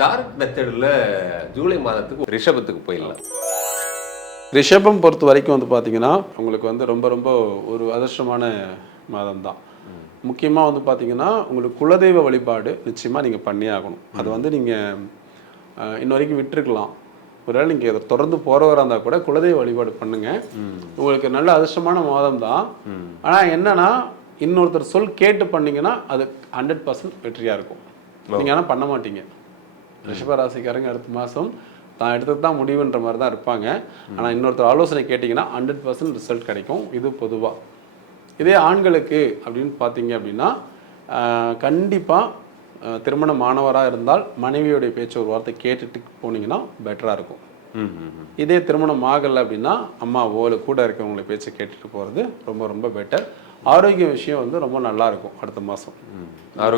Dark மெத்தடில் ஜூலை மாதத்துக்கு ரிஷபத்துக்கு போயிடலாம். ரிஷபம் பொறுத்த வரைக்கும் வந்து பார்த்தீங்கன்னா உங்களுக்கு வந்து ரொம்ப ரொம்ப ஒரு அதிர்ஷ்டமான மாதம் தான் முக்கியமாக வந்து பார்த்தீங்கன்னா உங்களுக்கு குலதெய்வ வழிபாடு நிச்சயமாக நீங்கள் பண்ணியே ஆகணும். அது வந்து நீங்கள் இன்ன வரைக்கும் விட்டுருக்கலாம். ஒருவேளை நீங்கள் இதை தொடர்ந்து போகிறவராக இருந்தால் கூட குலதெய்வ வழிபாடு பண்ணுங்க. உங்களுக்கு நல்ல அதிர்ஷ்டமான மாதம் தான் ஆனால் என்னன்னா இன்னொருத்தர் சொல் கேட்டு பண்ணீங்கன்னா அது ஹண்ட்ரட் பர்சன்ட் வெற்றியாக இருக்கும். நீங்கள் ஆனால் பண்ண மாட்டீங்க. ரிஷபராசிக்காரங்க அடுத்த மாதம் தான் எடுத்தது தான் முடிவுன்ற மாதிரி தான் இருப்பாங்க. ஆனால் இன்னொருத்தர் ஆலோசனை கேட்டிங்கன்னா ஹண்ட்ரட் பர்சன்ட் ரிசல்ட் கிடைக்கும். இது பொதுவாக இதே ஆண்களுக்கு அப்படின்னு பார்த்தீங்க அப்படின்னா கண்டிப்பாக திருமண மாணவராக இருந்தால் மனைவியுடைய பேச்சு ஒரு வார்த்தை கேட்டுட்டு போனீங்கன்னா பெட்டராக இருக்கும். இதே திருமணம் ஆகலை அப்படின்னா அம்மாவோ இல்லை கூட இருக்கவங்களை பேச்சை கேட்டுட்டு போகிறது ரொம்ப ரொம்ப பெட்டர் ஆரோக்கிய விஷயம் வந்து ரொம்ப நல்லா இருக்கும் அடுத்த மாதம்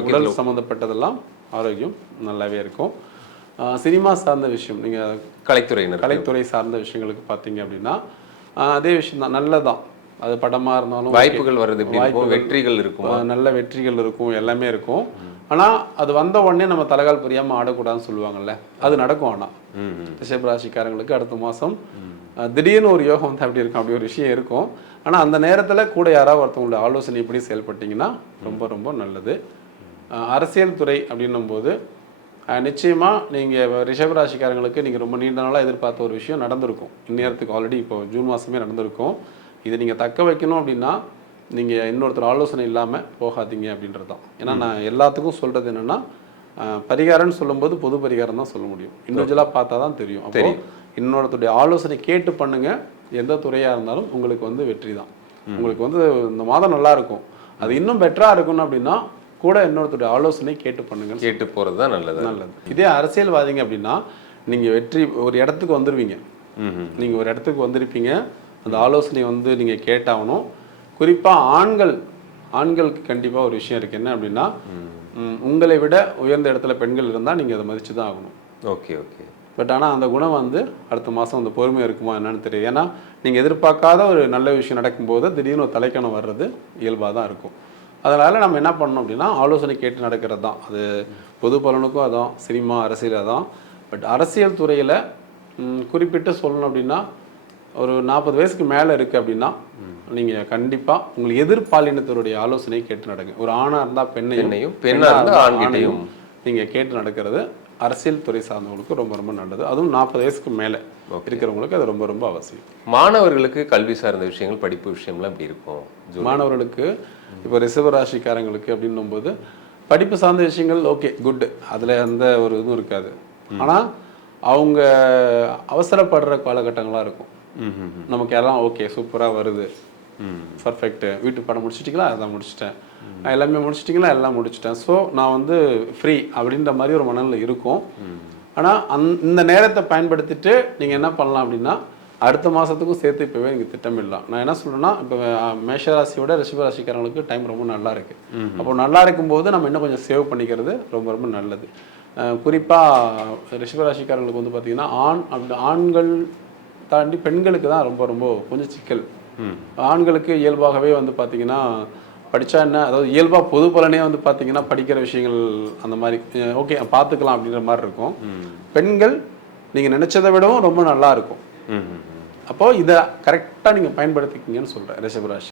உடல் சம்மந்தப்பட்டதெல்லாம் ஆரோக்கியம் நல்லாவே இருக்கும். சினிமா சார்ந்த விஷயம். நீங்கள் கலைத்துறையினர் கலைத்துறை சார்ந்த விஷயங்களுக்கு பார்த்தீங்க அப்படின்னா அதே விஷயம் தான். நல்லதான் அது படமாக இருந்தாலும் வாய்ப்புகள் வாய்ப்புகள், வெற்றிகள் இருக்குமா? நல்ல வெற்றிகள் இருக்கும். எல்லாமே இருக்கும். ஆனால் அது வந்த உடனே நம்ம தலைகால் புரியாமல் ஆடக்கூடாதுன்னு சொல்லுவாங்கல்ல. அது நடக்கும் ஆனால். ரிஷபராசிக்காரங்களுக்கு அடுத்த மாதம் திடீர்னு ஒரு யோகம் வந்து அப்படி இருக்கும். அப்படி ஒரு விஷயம் இருக்கும். ஆனால் அந்த நேரத்தில் கூட யாராவது ஒருத்தவங்களோட ஆலோசனை இப்படி செயல்பட்டீங்கன்னா ரொம்ப ரொம்ப நல்லது. அரசியல் துறை அப்படின்னும் போது அஹ் நிச்சயமா நீங்கள் ரிஷபராசிக்காரங்களுக்கு நீங்கள் ரொம்ப நீண்ட நாளாக எதிர்பார்த்த ஒரு விஷயம் நடந்திருக்கும். இந்நேரத்துக்கு ஆல்ரெடி இப்போ ஜூன் மாதமே நடந்திருக்கும். இதை நீங்கள் தக்க வைக்கணும் அப்படின்னா நீங்கள் இன்னொருத்தர் ஆலோசனை இல்லாமல் போகாதீங்க அப்படின்றது தான் ஏன்னா நான் எல்லாத்துக்கும் சொல்கிறது என்னென்னா பரிகாரம்னு சொல்லும்போது பொது பரிகாரம் தான் சொல்ல முடியும். இண்டிவிஜுவலாக பார்த்தா தான் தெரியும். அப்போ இன்னொருத்தருடைய ஆலோசனை கேட்டு பண்ணுங்க. எந்த துறையாக இருந்தாலும் உங்களுக்கு வந்து வெற்றி தான். உங்களுக்கு வந்து இந்த மாதம் நல்லா இருக்கும். அது இன்னும் பெட்டராக இருக்கணும் அப்படின்னா கூட இன்னொருத்தருடைய ஆலோசனை கேட்டு பண்ணுங்க கேட்டு போறது தான் நல்லது. நல்லது. இதே அரசியல்வாதிங்க அப்படின்னா நீங்கள் வெற்றி ஒரு இடத்துக்கு வந்துடுவீங்க. நீங்கள் ஒரு இடத்துக்கு வந்திருப்பீங்க. அந்த ஆலோசனை வந்து நீங்கள் கேட்டாகணும். குறிப்பாக ஆண்கள் ஆண்களுக்கு கண்டிப்பாக ஒரு விஷயம் இருக்குது என்ன அப்படின்னா உங்களை விட உயர்ந்த இடத்துல பெண்கள் இருந்தால் நீங்கள் அதை மதித்து தான் ஆகணும். Okay okay. பட் ஆனால் அந்த குணம் வந்து அடுத்த மாதம் அந்த பொறுமை இருக்குமா என்னன்னு தெரியும் ஏன்னா நீங்கள் எதிர்பார்க்காத ஒரு நல்ல விஷயம் நடக்கும்போது திடீர்னு ஒரு தலைக்கணம் வர்றது இயல்பாக தான் இருக்கும். அதனால் நம்ம என்ன பண்ணணும் அப்படின்னா ஆலோசனை கேட்டு நடக்கிறது தான். அது பொது பலனுக்கும் அதான் சினிமா அரசியல் அதான். பட் அரசியல் துறையில் குறிப்பிட்டு சொல்லணும் அப்படின்னா ஒரு நாற்பது வயசுக்கு மேலே இருக்குது அப்படின்னா நீங்கள் கண்டிப்பாக உங்கள் எதிர்பாலினத்தருடைய ஆலோசனையை கேட்டு நடங்க. ஒரு ஆணாக இருந்தால் பெண்ணையும் பெண்ணையும், பெண்ணா இருந்தா ஆண்கிட்டையும். நீங்கள் கேட்டு நடக்கிறது அரசியல் துறை சார்ந்தவங்களுக்கு ரொம்ப ரொம்ப நல்லது. அதுவும் நாற்பது வயசுக்கு மேலே இருக்கிறவங்களுக்கு அது ரொம்ப ரொம்ப அவசியம். மாணவர்களுக்கு கல்வி சார்ந்த விஷயங்கள் படிப்பு விஷயம்லாம் எப்படி இருக்கும்? மாணவர்களுக்கு இப்போ ரிசர்வராசிக்காரங்களுக்கு அப்படின்னும் போது படிப்பு சார்ந்த விஷயங்கள் ஓகே குட். அதில் எந்த ஒரு இதுவும் இருக்காது. ஆனால் அவங்க அவசரப்படுற காலகட்டங்களாக இருக்கும். நமக்கு எல்லாம் ஓகே சூப்பராக வருது. ம் பர்ஃபெக்ட் வீட்டு படம் முடிச்சிட்டிங்களா? அதான் முடிச்சிட்டேன். நான் எல்லாமே முடிச்சிட்டிங்களா? எல்லாம் முடிச்சிட்டேன். ஸோ நான் வந்து ஃப்ரீ அப்படின்ற மாதிரி ஒரு மனநிலை இருக்கும். ஆனால் அந் இந்த நேரத்தை பயன்படுத்திட்டு நீங்கள் என்ன பண்ணலாம் அப்படின்னா அடுத்த மாதத்துக்கும் சேர்த்து இப்போவே நீங்கள் திட்டமிடலாம். நான் என்ன சொல்கிறேன்னா இப்போ மேஷராசியோட ரிஷபராசிக்காரங்களுக்கு டைம் ரொம்ப நல்லா இருக்கு. அப்போ நல்லா இருக்கும்போது நம்ம இன்னும் கொஞ்சம் சேவ் பண்ணிக்கிறது ரொம்ப ரொம்ப நல்லது. குறிப்பாக ரிஷபராசிக்காரங்களுக்கு வந்து பார்த்தீங்கன்னா ஆண் அப்படி ஆண்கள் தாண்டி பெண்களுக்கு தான் ரொம்ப ரொம்ப கொஞ்சம் சிக்கல். ஆண்களுக்கு இயல்பாகவே வந்து பார்த்தீங்கன்னா படித்தா என்ன? அதாவது இயல்பாக பொது பலனே வந்து பார்த்தீங்கன்னா படிக்கிற விஷயங்கள் அந்த மாதிரி ஓகே பார்த்துக்கலாம் அப்படின்ற மாதிரி இருக்கும். பெண்கள் நீங்கள் நினச்சதை விடவும் ரொம்ப நல்லா இருக்கும். ம் ம் ம். அப்போ இதை கரெக்டாக நீங்கள் பயன்படுத்திக்கிங்கன்னு சொல்கிறேன் ரிஷபராசி.